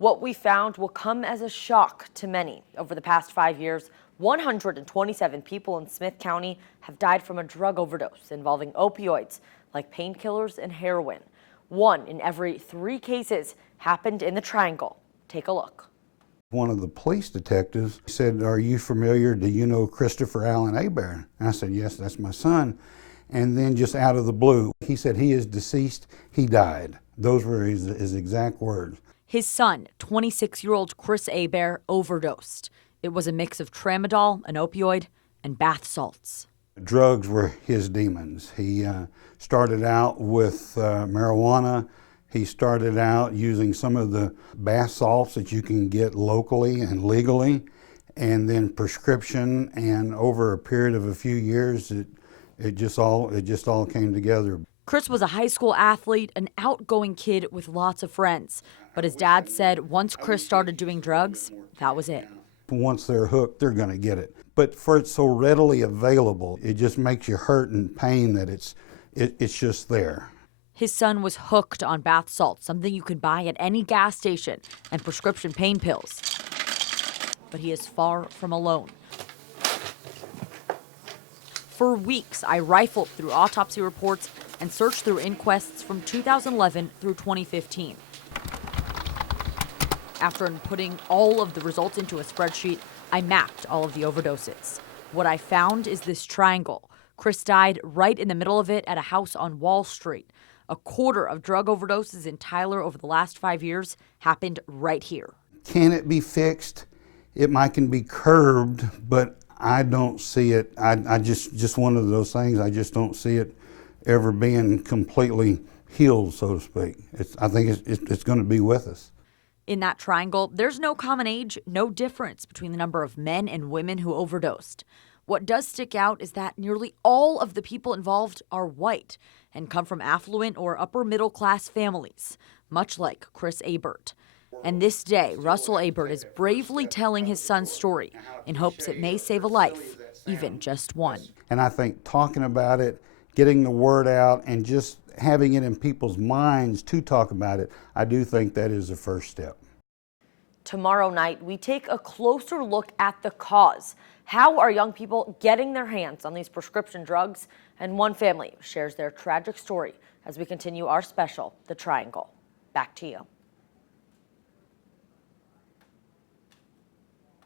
What we found will come as a shock to many. Over the past 5 years, 127 people in Smith County have died from a drug overdose involving opioids like painkillers and heroin. 1 in every 3 cases happened in the Triangle. Take a look. One of the police detectives said, "Are you familiar, do you know Christopher Allen Hebert?" And I said, "Yes, that's my son." And then just out of the blue, he said, "He is deceased, he died." Those were his exact words. His son, 26-year-old Chris Hebert, overdosed. It was a mix of tramadol, an opioid, and bath salts. Drugs were his demons. He started out with marijuana. He started out using some of the bath salts that you can get locally and legally, and then prescription, and over a period of a few years, it just all came together. Chris was a high school athlete, an outgoing kid with lots of friends. But his dad said once Chris started doing drugs, that was it. Once they're hooked, they're going to get it. But for it's so readily available, it just makes you hurt and pain that it's just there. His son was hooked on bath salts, something you could buy at any gas station, and prescription pain pills. But he is far from alone. For weeks, I rifled through autopsy reports and searched through inquests from 2011 through 2015. After putting all of the results into a spreadsheet, I mapped all of the overdoses. What I found is this triangle. Chris died right in the middle of it at a house on Wall Street. A quarter of drug overdoses in Tyler over the last 5 years happened right here. Can it be fixed? It might can be curbed, but I don't see it. I just one of those things, I just don't see it ever being completely healed, so to speak. I think it's going to be with us. In that triangle, there's no common age, no difference between the number of men and women who overdosed. What does stick out is that nearly all of the people involved are white and come from affluent or upper middle class families, much like Chris Hebert. And this day, Russell Hebert is bravely telling his son's story in hopes it may save a life, even just one. And I think talking about it, getting the word out, and just having it in people's minds to talk about it, I do think that is the first step. Tomorrow night, we take a closer look at the cause. How are young people getting their hands on these prescription drugs? And one family shares their tragic story as we continue our special, The Triangle. Back to you.